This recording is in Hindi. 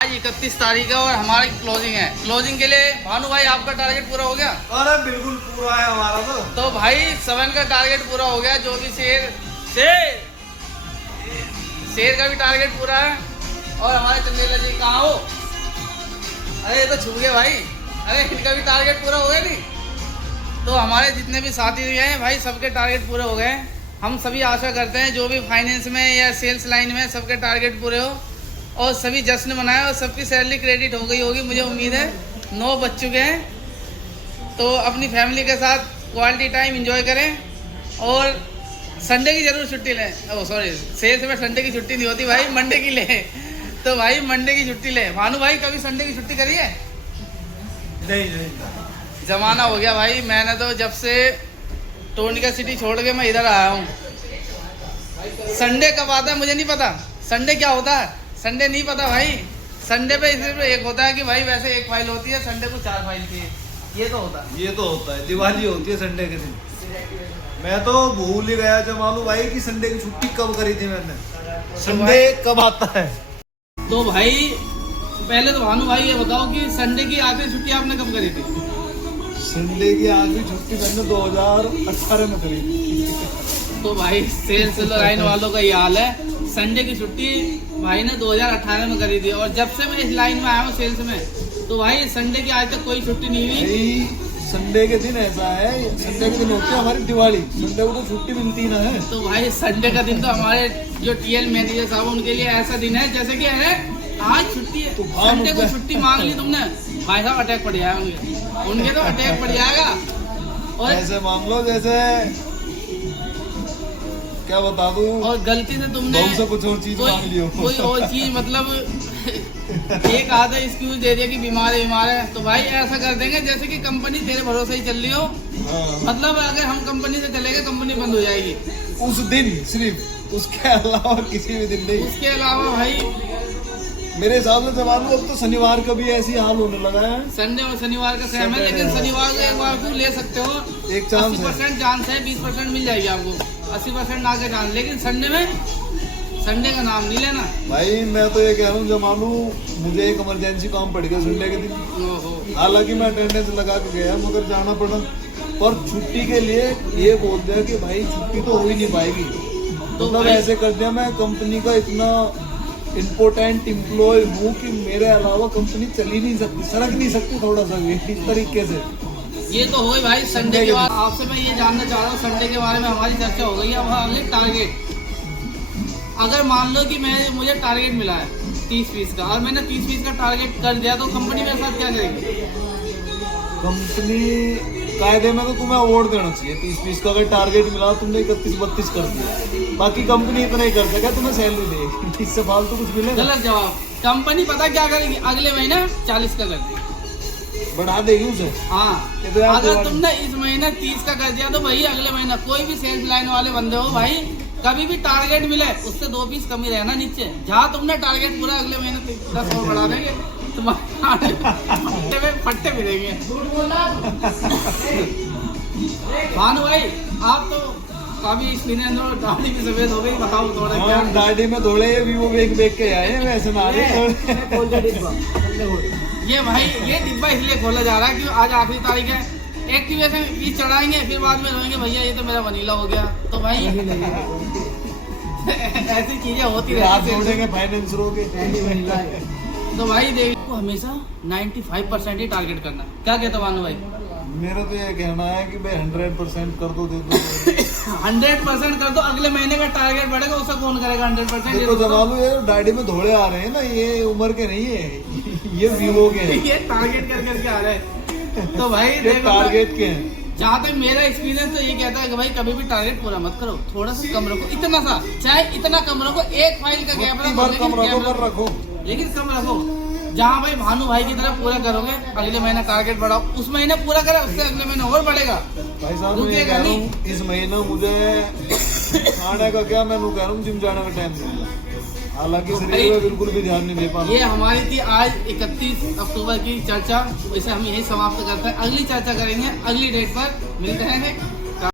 आज 31 तारीख है और हमारी क्लोजिंग है। क्लोजिंग के लिए भानु भाई आपका टारगेट पूरा हो गया? अरे बिल्कुल पूरा है हमारा तो भाई 7 का टारगेट पूरा हो गया। जो भी शेर का भी टारगेट पूरा है। और हमारे चंदेला जी कहाँ हो? अरे ये तो छूट गए भाई। अरे इनका भी टारगेट पूरा हो गया नहीं। तो हमारे जितने भी साथी हैं भाई सबके टारगेट पूरे हो गए। हम सभी आशा करते हैं जो भी फाइनेंस में या सेल्स लाइन में सबके टारगेट पूरे हो और सभी जश्न मनाए और सबकी सैलरी क्रेडिट हो गई होगी। मुझे उम्मीद है 9 बज चुके हैं। तो अपनी फैमिली के साथ क्वालिटी टाइम एंजॉय करें और संडे की जरूर छुट्टी लें। ओह सॉरी, सेल्स में संडे की छुट्टी नहीं होती भाई, मंडे की लें। तो भाई मंडे की छुट्टी लें। भानु भाई कभी संडे की छुट्टी करी है? नहीं। जमाना हो गया भाई। मैंने तो जब से टोनिका सिटी छोड़ के मैं इधर आया हूँ। संडे कब आता है मुझे नहीं पता। संडे क्या होता है संडे नहीं पता भाई। संडे पे सिर्फ एक होता है कि भाई वैसे एक फाइल होती है, संडे को 4 फाइल थी। ये तो होता है। दिवाली होती है संडे के दिन। मैं तो भूल ही गया जमालू भाई कि संडे की छुट्टी कब करी थी मैंने। संडे कब आता है? तो भाई पहले तो भानु भाई ये बताओ कि संडे की आखिरी छुट्टी आपने कब करी थी? संडे की आखिरी छुट्टी मैंने 2018 में करी थी। तो भाई सेल्स लाइन वालों का ये हाल है। संडे की छुट्टी भाई ने 2018 में करी थी और जब से मैं इस लाइन में आया हूँ सेल्स में तो भाई संडे की आज तक कोई छुट्टी नहीं हुई। संडे के दिन ऐसा है, संडे के दिन होती है हमारी दिवाली। संडे को तो छुट्टी मिलती ना है। तो भाई संडे का दिन तो हमारे जो टीएल मैनेजर साहब उनके लिए ऐसा दिन है जैसे कि है आज छुट्टी है। तो संडे को छुट्टी मांग ली तुमने, भाई साहब अटैक पड़ जाएगा उनके तो अटैक पड़ जाएगा। और ऐसे मामलों जैसे क्या बता दूं, और गलती से तुमने बहुत से कुछ और चीज मांग लियो। कोई और चीज मतलब एक आधा एक्सक्यूज दे दिया कि बीमार है। तो भाई ऐसा कर देंगे जैसे कि कंपनी तेरे भरोसे ही चल रही हो। मतलब अगर हम कंपनी से चले गए कंपनी बंद हो जाएगी उस दिन सिर्फ, उसके अलावा किसी भी दिन नहीं। उसके अलावा भाई मेरे हिसाब से जवानों अब तो शनिवार का भी ऐसी हाल होने लगा है। संडे और शनिवार का सेम है, लेकिन शनिवार को एक बार को ले सकते हो। एक चांस 80% चांस है, 20% मिल जाएगी आपको। 80% ना के चांस। लेकिन संडे में संडे का नाम नहीं लेना भाई। मैं तो ये कह रहा हूँ जमानू, मुझे एक इमरजेंसी काम पड़ गया संडे के दिन। हालांकि मैं अटेंडेंस लगा के गया मगर जाना पड़ा। पर छुट्टी के लिए ये बोल दिया कि भाई छुट्टी तो हो ही नहीं पाएगी। तो मतलब ऐसे कर दिया, मैं कंपनी का इतना इम्पोर्टेंट एम्प्लॉय हूँ कि मेरे अलावा कंपनी चल ही नहीं सकती, सरक नहीं सकती थोड़ा सा भी इस तरीके से। ये तो हो गई भाई संडे के बाद। आपसे मैं ये जानना चाह रहा हूँ, संडे के बारे में हमारी चर्चा हो गई। अब आगे टारगेट। अगर मान लो कि मुझे टारगेट मिला है 30 पीस का और मैंने 30 पीस का टारगेट कर दिया तो कंपनी मेरे साथ क्या करेगी? कंपनी कायदे में तो तुम्हें अवार्ड देना चाहिए। 30 पीस का अगर टारगेट मिला तुमने 31-32 कर दिया, बाकी कंपनी इतना ही कर सके, तुम्हें सैलरी देगी। इससे फालतू कुछ मिलेगा? गलत जवाब। कंपनी पता क्या करेगी? अगले महीने 40 का कर देगी, बढ़ा देगी उसे। हाँ, अगर तुमने इस महीने 30 का कर दिया तो भाई अगले महीने कोई भी सेल्स लाइन वाले बंदे हो भाई, कभी भी टारगेट मिले उससे 2 पीस कमी रहना नीचे। जहाँ तुमने टारगेट पूरा अगले महीने 10 और बढ़ा देंगे, तुम्हारे फट्टे मिलेंगे। भानु भाई आप तो काफी एक्सपीरियंस और दाढ़ी भी सफेद हो गई, बताओ थोड़ा क्या? दाढ़ी में थोड़े भी वो देख के आए हैं, वैसे ना ये भाई ये डिब्बा इसलिए खोला जा रहा है कि आज आखिरी तारीख है। एक्टिवेशन फीस चढ़ाएंगे फिर बाद में रोएंगे भैया ये तो मेरा वनीला हो गया। तो भाई ऐसी चीजें होती रहती हैं फाइनेंसरों के। तो भाई देखो हमेशा 95% ही टारगेट करना। क्या कहते भानु भाई? मेरा तो ये कहना है कि भाई 100% कर दो, दे दो। 100% कर दो, अगले महीने का टारगेट बढ़ेगा उसका कौन करेगा 100%? तो जमालू ये दाढ़ी में धोड़े आ रहे हैं ना, ये उम्र के नहीं है, ये वीवो के हैं। ये टारगेट कर करके आ रहे हैं। तो भाई टारगेट के हैं। जहाँ तक मेरा एक्सपीरियंस तो ये कहता है कि भाई कभी भी टारगेट पूरा मत करो, थोड़ा सा कम रखो, इतना सा चाहे इतना कम रखो, एक फाइल का गैप रखो, लेकिन कम रखो। जहाँ भाई भानु भाई की तरफ पूरा करोगे अगले महीने टारगेट बढ़ाओ, उस महीने पूरा करे उससे अगले महीने और बढ़ेगा। भाई साहब इस महीने मुझे खाने का क्या, मैं कह रहा हूँ जिम जाने का टाइम नहीं, हालांकि शरीर में बिल्कुल भी ध्यान नहीं दे पा। ये हमारी थी आज 31 अक्टूबर की चर्चा। इसे हम यही समाप्त करते हैं। अगली चर्चा करेंगे अगली डेट पर। मिलते हैं।